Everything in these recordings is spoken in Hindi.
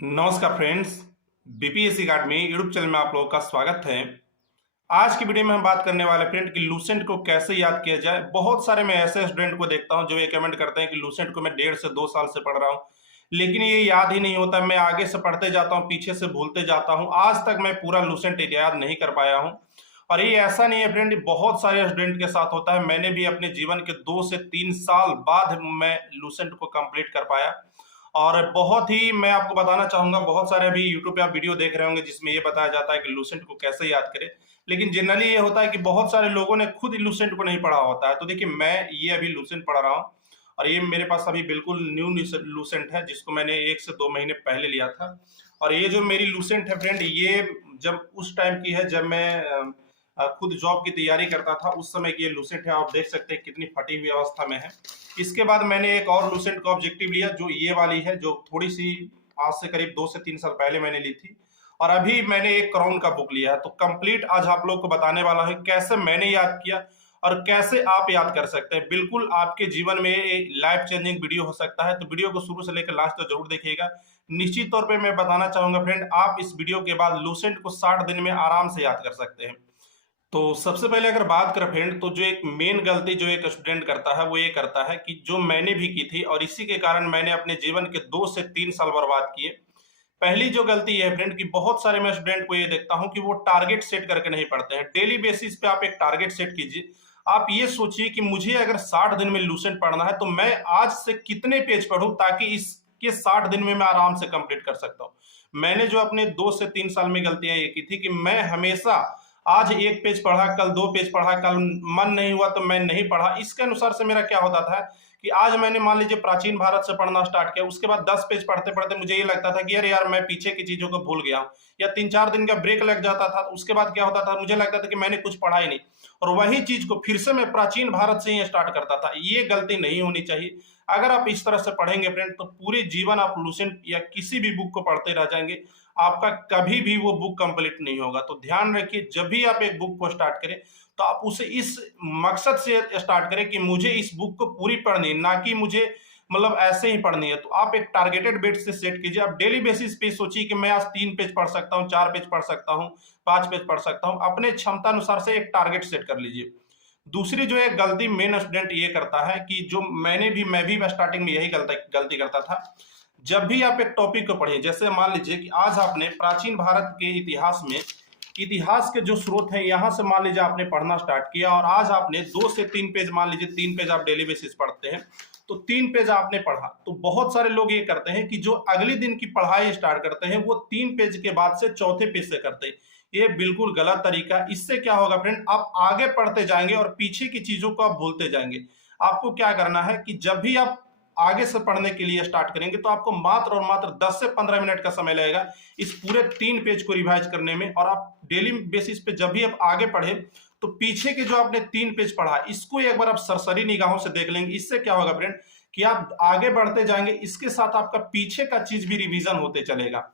नमस्कार friends. BPSC academy YouTube channel में आप लोगों का स्वागत है। आज की वीडियो में हम बात करने वाले फ्रेंड कि लूसेंट को कैसे याद किया जाए। बहुत सारे मैं ऐसे स्टूडेंट को देखता हूं जो ये कमेंट करते हैं कि लूसेंट को मैं 1.5 से 2 साल से पढ़ रहा हूं, लेकिन ये याद ही नहीं होता। मैं आगे से पढ़ते जाता हूं, पीछे से भूलते जाता हूं। आज तक मैं पूरा लूसेंट याद नहीं कर पाया हूं। और ये ऐसा नहीं है फ्रेंड, बहुत सारे स्टूडेंट के साथ होता है। मैंने भी अपने जीवन के 2 से 3 साल बाद मैं लूसेंट को कंप्लीट कर पाया। और बहुत ही मैं आपको बताना चाहूंगा, बहुत सारे अभी यूट्यूब पे आप वीडियो देख रहे होंगे जिसमें ये बताया जाता है कि लूसेंट को कैसे याद करें, लेकिन जनरली ये होता है कि बहुत सारे लोगों ने खुद लूसेंट को नहीं पढ़ा होता है। तो देखिए, मैं ये अभी लूसेंट पढ़ रहा हूँ और ये मेरे पास अभी बिल्कुल न्यू लूसेंट है, जिसको मैंने 1 से 2 महीने पहले लिया था। और ये जो मेरी लूसेंट है फ्रेंड, ये जब उस टाइम की है जब मैं खुद जॉब की तैयारी करता था, उस समय की ये लूसेंट है। आप देख सकते हैं कितनी फटी हुई अवस्था में है। इसके बाद मैंने एक और लूसेंट का ऑब्जेक्टिव लिया, जो ये वाली है, जो थोड़ी सी आज से करीब 2 से 3 साल पहले मैंने ली थी। और अभी मैंने एक क्राउन का बुक लिया है। तो कंप्लीट आज आप लोग को बताने वाला है कैसे मैंने याद किया और कैसे आप याद कर सकते हैं। बिल्कुल आपके जीवन में एक लाइफ चेंजिंग वीडियो हो सकता है। तो वीडियो को शुरू से लेकर लास्ट तक जरूर देखिएगा। निश्चित तौर पे मैं बताना चाहूंगा फ्रेंड, आप इस वीडियो के बाद लूसेंट को 60 दिन में आराम से याद कर सकते हैं। तो सबसे पहले अगर बात करें फ्रेंड, तो जो एक मेन गलती जो एक स्टूडेंट करता है वो ये करता है कि जो मैंने भी की थी, और इसी के कारण मैंने अपने जीवन के 2 से 3 साल बर्बाद किए। पहली जो गलती है फ्रेंड कि बहुत सारे मैं स्टूडेंट को ये देखता हूं कि वो टारगेट सेट करके नहीं पढ़ते हैं। डेली बेसिस पे आप एक टारगेट सेट कीजिए। आप ये सोचिए कि मुझे अगर 60 दिन में लूसेंट पढ़ना है तो मैं आज से कितने पेज पढ़ूं ताकि इसके 60 दिन में मैं आराम से कंप्लीट कर सकता हूं। मैंने जो अपने 2 से 3 साल में गलतियां ये की थी कि मैं हमेशा आज एक पेज पढ़ा, कल 2 पेज पढ़ा, कल मन नहीं हुआ तो मैं नहीं पढ़ा। इसके अनुसार से मेरा क्या होता था कि आज मैंने मान लीजिए प्राचीन भारत से पढ़ना स्टार्ट किया, उसके बाद 10 पेज पढ़ते पढ़ते मुझे ये लगता था कि अरे यार, मैं पीछे की चीजों को भूल गया हूँ, या 3-4 दिन का ब्रेक लग जाता था। तो उसके बाद क्या होता था, मुझे लगता था कि मैंने कुछ पढ़ा ही नहीं, और वही चीज को फिर से मैं प्राचीन भारत से ही स्टार्ट करता था। ये गलती नहीं होनी चाहिए। अगर आप इस तरह से पढ़ेंगे फ्रेंड, तो पूरे जीवन आप लूसेंट या किसी भी बुक को पढ़ते रह जाएंगे। आपका कभी भी वो बुक कंप्लीट नहीं होगा। तो ध्यान रखिए, जब भी आप एक बुक को स्टार्ट करें तो आप उसे इस मकसद से स्टार्ट करें कि मुझे इस बुक को पूरी पढ़नी है, ना कि मुझे मतलब ऐसे ही पढ़नी है। तो आप एक टारगेटेड बेट से सेट कीजिए। आप डेली बेसिस पे सोचिए कि मैं आज 3 पेज पढ़ सकता हूँ, 4 पेज पढ़ सकता हूँ, 5 पेज पढ़ सकता हूँ। अपने क्षमता अनुसार से एक टारगेट सेट कर लीजिए। दूसरी जो है गलती मेन स्टूडेंट ये करता है कि जो मैं भी स्टार्टिंग में यही गलती गलती करता था। जब भी आप एक टॉपिक को पढ़िए, जैसे मान लीजिए कि आज आपने प्राचीन भारत के इतिहास के जो स्रोत हैं, यहां से मान लीजिए आपने पढ़ना स्टार्ट किया, और आज आपने 2 से 3 पेज, मान लीजिए 3 पेज आप डेली बेसिस पढ़ते हैं, तो 3 पेज आपने पढ़ा। तो बहुत सारे लोग ये करते हैं कि जो अगले दिन की पढ़ाई स्टार्ट करते हैं वो 3 पेज के बाद से चौथे पेज से करते हैं। ये बिल्कुल गलत तरीका है। इससे क्या होगा फ्रेंड, आप आगे पढ़ते जाएंगे और पीछे की चीजों को आप भूलते जाएंगे। आपको क्या करना है कि जब भी आप आगे से पढ़ने के लिए स्टार्ट करेंगे तो आपको मात्र और मात्र 10 से 15 मिनट का समय लगेगा इस पूरे 3 पेज को रिवाइज करने में। और आप डेली बेसिस पे जब भी आप आगे पढ़े तो पीछे के जो आपने 3 पेज पढ़ा, इसको एक बार आप सरसरी निगाहों से देख लेंगे। इससे क्या होगा फ्रेंड कि आप आगे बढ़ते जाएंगे, इसके साथ आपका पीछे का चीज भी रिवीजन होते चलेगा।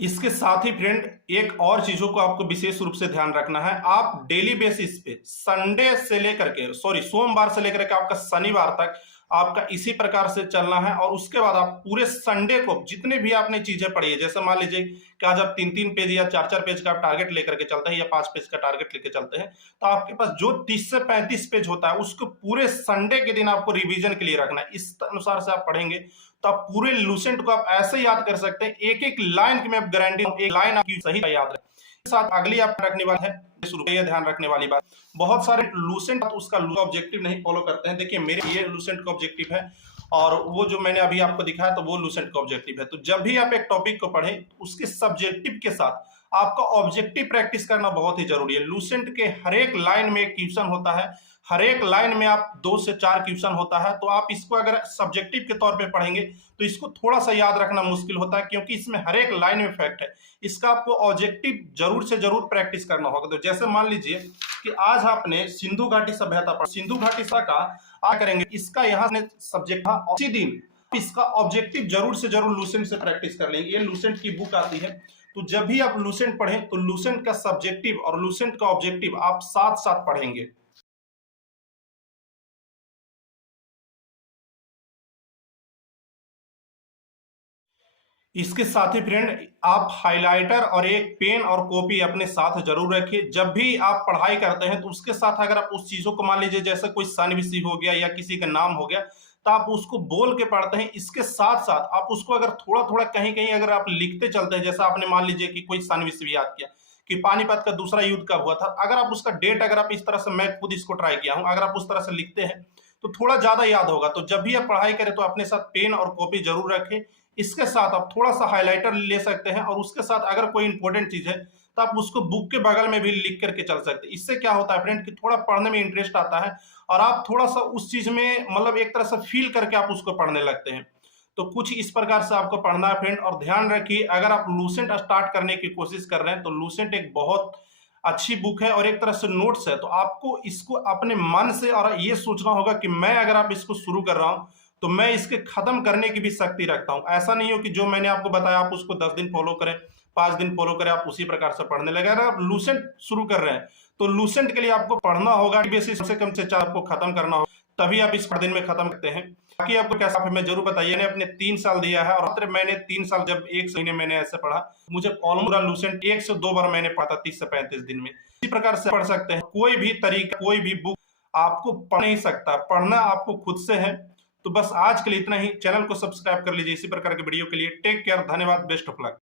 इसके साथ ही फ्रेंड एक और चीजों को आपको विशेष रूप से ध्यान रखना है। आप डेली बेसिस पे संडे से लेकर के सोमवार से लेकर के आपका शनिवार तक आपका इसी प्रकार से चलना है। और उसके बाद आप पूरे संडे को जितने भी आपने चीजें पढ़ी है, जैसे मान लीजिए कि आज आप 3-3 पेज या 4-4 पेज का टारगेट लेकर के चलते हैं, या 5 पेज का टारगेट लेकर चलते हैं, तो आपके पास जो 30 से 35 पेज होता है उसको पूरे संडे के दिन आपको रिवीजन के लिए रखना है। इस अनुसार से आप पढ़ेंगे तो आप पूरे लूसेंट को आप ऐसे याद कर सकते हैं, एक एक लाइन की मैं गारंटी, एक लाइन आपकी सही याद रहे। साथ अगली आप रखने वाला है शुरू में, ध्यान रखने वाली बात, बहुत सारे लूसेंट उसका ऑब्जेक्टिव नहीं फॉलो करते हैं। देखिए, मेरे ये लूसेंट का ऑब्जेक्टिव है और वो जो मैंने अभी आपको दिखाया तो वो लूसेंट का ऑब्जेक्टिव है। तो जब भी आप एक टॉपिक को पढ़ें, उसके सब्जेक्टिव के साथ आपका ऑब्जेक्टिव प्रैक्टिस करना बहुत ही जरूरी है। लूसेंट के हर एक लाइन में एक क्वेश्चन होता है, हर एक लाइन में आप 2 से 4 क्वेश्चन होता है। तो आप इसको अगर सब्जेक्टिव के तौर पे पढ़ेंगे तो इसको थोड़ा सा याद रखना मुश्किल होता है, क्योंकि इसमें हर एक लाइन में फैक्ट है। इसका आपको ऑब्जेक्टिव जरूर से जरूर प्रैक्टिस करना होगा। तो जैसे मान लीजिए कि आज आपने सिंधु घाटी सभ्यता पर सिंधु घाटी का आ करेंगे, इसका यहाँ से सब्जेक्ट था, उसी दिन इसका ऑब्जेक्टिव जरूर से जरूर लूसेंट से प्रैक्टिस कर लेंगे। ये लूसेंट की बुक आती है। तो जब भी आप लूसेंट पढ़ें तो लूसेंट का सब्जेक्टिव और लूसेंट का ऑब्जेक्टिव आप साथ साथ पढ़ेंगे। इसके साथ ही फ्रेंड आप हाइलाइटर और एक पेन और कॉपी अपने साथ जरूर रखिए। जब भी आप पढ़ाई करते हैं तो उसके साथ अगर आप उस चीजों को मान लीजिए जैसे कोई सनविसी हो गया या किसी का नाम हो गया, तो आप उसको बोल के पढ़ते हैं। इसके साथ साथ आप उसको अगर थोड़ा थोड़ा कहीं कहीं अगर आप लिखते चलते हैं, जैसा आपने मान लीजिए कि कोई सनविसी याद किया कि पानीपत का दूसरा युद्ध कब हुआ था, अगर आप उसका डेट अगर आप इस तरह से, मैं खुद इसको ट्राई किया हूं, अगर आप उस तरह से लिखते हैं तो थोड़ा ज्यादा याद होगा। तो जब भी आप पढ़ाई करें तो अपने साथ पेन और कॉपी जरूर रखें। इसके साथ आप थोड़ा सा हाइलाइटर ले सकते हैं और उसके साथ अगर कोई इंपॉर्टेंट चीज है तो आप उसको बुक के बगल में भी लिख करके चल सकते हैं। इससे क्या होता है फ्रेंड कि थोड़ा पढ़ने में इंटरेस्ट आता है और आप थोड़ा सा उस चीज में मतलब एक तरह से फील करके आप उसको पढ़ने लगते हैं। तो कुछ इस प्रकार से आपको पढ़ना है फ्रेंड। और ध्यान रखिए, अगर आप लूसेंट स्टार्ट करने की कोशिश कर रहे हैं तो लूसेंट एक बहुत अच्छी बुक है और एक तरह से नोट्स है। तो आपको इसको अपने मन से और ये सोचना होगा कि मैं अगर आप इसको शुरू कर रहा हूं तो मैं इसके खत्म करने की भी शक्ति रखता हूं। ऐसा नहीं हो कि जो मैंने आपको बताया आप उसको 10 दिन फॉलो करें, 5 दिन फॉलो करें, आप उसी प्रकार से पढ़ने लगे। अगर आप लूसेंट शुरू कर रहे हैं तो लूसेंट के लिए आपको पढ़ना होगा, बेसिस से कम से चार आपको खत्म करना होगा, तभी आप इस दिन में खत्म करते हैं। बाकी आपको कैसा मैं जरूर बताइए। मैंने अपने 3 साल दिया है और मैंने 3 साल जब एक महीने मैंने ऐसे पढ़ा, मुझे ऑलमोस्ट लूसेंट 1 से 2 बार मैंने पढ़ा 30 से 35 दिन में। इसी प्रकार से पढ़ सकते हैं। कोई भी तरीका, कोई भी बुक आपको पढ़ नहीं सकता, पढ़ना आपको खुद से है। तो बस आज के लिए इतना ही। चैनल को सब्सक्राइब कर लीजिए इसी प्रकार के वीडियो के लिए। टेक केयर, धन्यवाद, बेस्ट ऑफ लक।